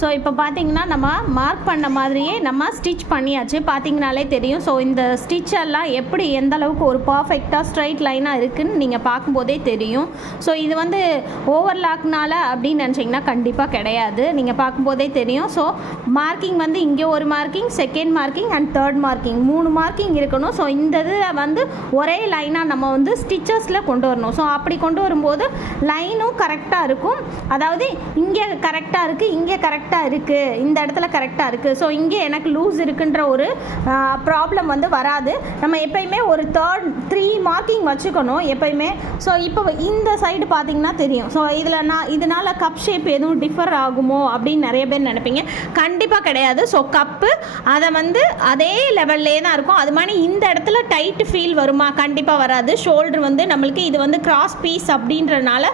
So இப்போ பார்த்தீங்கன்னா நம்ம மார்க் பண்ண மாதிரியே நம்ம ஸ்டிச் பண்ணியாச்சு, பார்த்தீங்கனாலே தெரியும். ஸோ இந்த ஸ்டிச்செல்லாம் எப்படி எந்த அளவுக்கு ஒரு பர்ஃபெக்டாக ஸ்ட்ரைட் லைனாக இருக்குதுன்னு நீங்கள் பார்க்கும்போதே தெரியும். ஸோ இது வந்து ஓவர்லாக்னால அப்படின்னு நினச்சிங்கன்னா கண்டிப்பாக கிடையாது, நீங்கள் பார்க்கும்போதே தெரியும். ஸோ மார்க்கிங் வந்து இங்கே ஒரு marking, second marking and third marking 3 marking இருக்கணும். ஸோ இந்த இதில் வந்து ஒரே லைனாக நம்ம வந்து ஸ்டிச்சஸில் கொண்டு வரணும். ஸோ அப்படி கொண்டு வரும்போது லைனும் கரெக்டாக இருக்கும். அதாவது இங்கே கரெக்டாக இருக்குது, இங்கே கரெக்டாக இருக்குது, இந்த இடத்துல கரெக்டாக இருக்குது. ஸோ இங்கே எனக்கு லூஸ் இருக்குன்ற ஒரு ப்ராப்ளம் வந்து வராது. நம்ம எப்பயுமே ஒரு 3 மார்க்கிங் வச்சுக்கணும் எப்பயுமே. ஸோ இப்போ இந்த சைடு பார்த்தீங்கன்னா தெரியும். ஸோ இதனால் கப் ஷேப் எதுவும் டிஃபர் ஆகுமோ அப்படின்னு நிறைய பேர் நினைப்பீங்க. கண்டிப்பாக கிடையாது. ஸோ கப்பு அதை வந்து அதே லெவல்லே தான் இருக்கும். அது மாதிரி இந்த இடத்துல டைட்டு ஃபீல் வருமா? கண்டிப்பாக வராது. ஷோல்டர் வந்து நம்மளுக்கு இது வந்து கிராஸ் பீஸ் அப்படின்றனால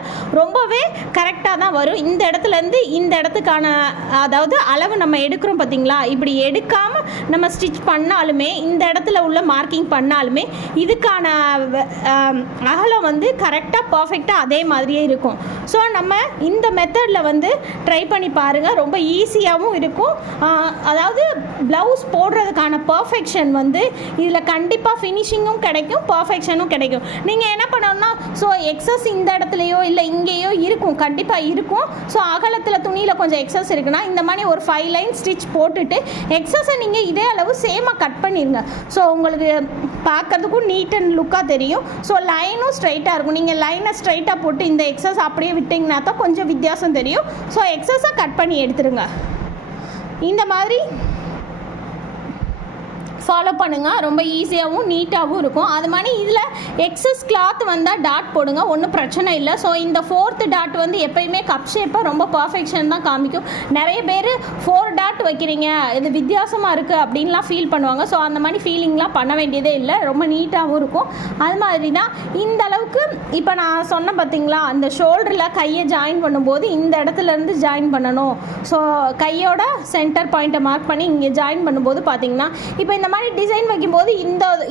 ரொம்பவே கரெக்டாக தான் வரும். இந்த இடத்துலேருந்து இந்த இடத்துக்கான அதாவது அளவு நம்ம எடுக்கிறோம் பார்த்தீங்களா, இப்படி எடுக்காமல் நம்ம ஸ்டிச் பண்ணாலுமே இந்த இடத்துல உள்ள மார்க்கிங் பண்ணாலுமே இதுக்கான அகலம் வந்து கரெக்டாக பர்ஃபெக்டாக அதே மாதிரியே இருக்கும். ஸோ நம்ம இந்த மெத்தடில் வந்து ட்ரை பண்ணி பாருங்கள், ரொம்ப ஈஸியாகவும் இருக்கும். அதாவது ப்ளவுஸ் போடுறதுக்கான பர்ஃபெக்ஷன் வந்து இதில் கண்டிப்பாக ஃபினிஷிங்கும் கிடைக்கும், பர்ஃபெக்ஷனும் கிடைக்கும். நீங்கள் என்ன பண்ணணும்னா, ஸோ எக்ஸஸ் இந்த இடத்துலையோ இல்லை இங்கேயோ இருக்கும், கண்டிப்பாக இருக்கும். ஸோ அகலத்தில் துணியில் கொஞ்சம் எக்ஸஸ் இருக்குன்னா இந்த மாதிரி ஒரு 5 லைன் ஸ்டிச் போட்டுட்டு எக்ஸஸை நீங்கள் இதே அளவு சேமாக கட் பண்ணிடுங்க. ஸோ உங்களுக்கு பார்க்கறதுக்கும் நீட் அண்ட் லுக்காக தெரியும். ஸோ லைனும் ஸ்ட்ரைட்டாக இருக்கும். நீங்கள் லைனை ஸ்ட்ரைட்டாக போட்டு இந்த எக்ஸஸ் அப்படியே விட்டிங்கன்னா தான் கொஞ்சம் வித்தியாசம் தெரியும். ஸோ எக்ஸஸை கட் பண்ணி எடுத்துருங்க. இந்த மாதிரி ஃபாலோ பண்ணுங்கள், ரொம்ப ஈஸியாகவும் நீட்டாகவும் இருக்கும். அது மாதிரி இதில் எக்ஸஸ் கிளாத் வந்தால் டாட் போடுங்க, ஒன்றும் பிரச்சனை இல்லை. ஸோ இந்த 4th டாட் வந்து எப்போயுமே கப் ஷேப்பை ரொம்ப பர்ஃபெக்ஷன் தான் காமிக்கும். நிறைய பேர் 4 டாட் வைக்கிறீங்க, இது வித்தியாசமாக இருக்குது அப்படின்லாம் ஃபீல் பண்ணுவாங்க. ஸோ அந்த மாதிரி ஃபீலிங்லாம் பண்ண வேண்டியதே இல்லை, ரொம்ப நீட்டாகவும் இருக்கும். அது மாதிரி தான் இந்த அளவுக்கு இப்போ நான் சொன்னேன் பார்த்தீங்களா, அந்த ஷோல்டரில் கையை ஜாயின் பண்ணும்போது இந்த இடத்துலேருந்து ஜாயின் பண்ணணும். ஸோ கையோட சென்டர் பாயிண்ட்டை மார்க் பண்ணி இங்கே ஜாயின் பண்ணும்போது பார்த்தீங்கன்னா இப்போ இந்த மாதிரி டிசைன் வைக்கும்போது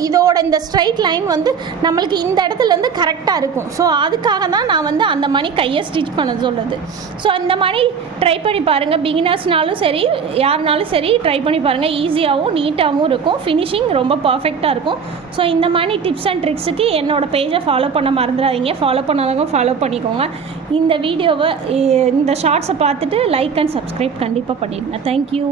இதோட இந்த ஸ்ட்ரைட் லைன் வந்து நம்மளுக்கு இந்த இடத்துலேருந்து கரெக்டாக இருக்கும். ஸோ அதுக்காக தான் நான் வந்து அந்த மாதிரி கையை ஸ்டிச் பண்ண சொல்லுது. ஸோ இந்த மாதிரி ட்ரை பண்ணி பாருங்கள், பிகினர்ஸ்னாலும் சரி யாருனாலும் சரி ட்ரை பண்ணி பாருங்கள். ஈஸியாகவும் நீட்டாகவும் இருக்கும், ஃபினிஷிங் ரொம்ப பர்ஃபெக்டாக இருக்கும். ஸோ இந்த மாதிரி டிப்ஸ் அண்ட் ட்ரிக்ஸுக்கு என்னோடய பேஜை ஃபாலோ பண்ண மறந்துடாதீங்க. ஃபாலோ பண்ணாதவங்க ஃபாலோ பண்ணிக்கோங்க. இந்த வீடியோவை இந்த ஷார்ட்ஸை பார்த்துட்டு லைக் அண்ட் சப்ஸ்கிரைப் கண்டிப்பாக பண்ணிடுங்க. தேங்க்யூ.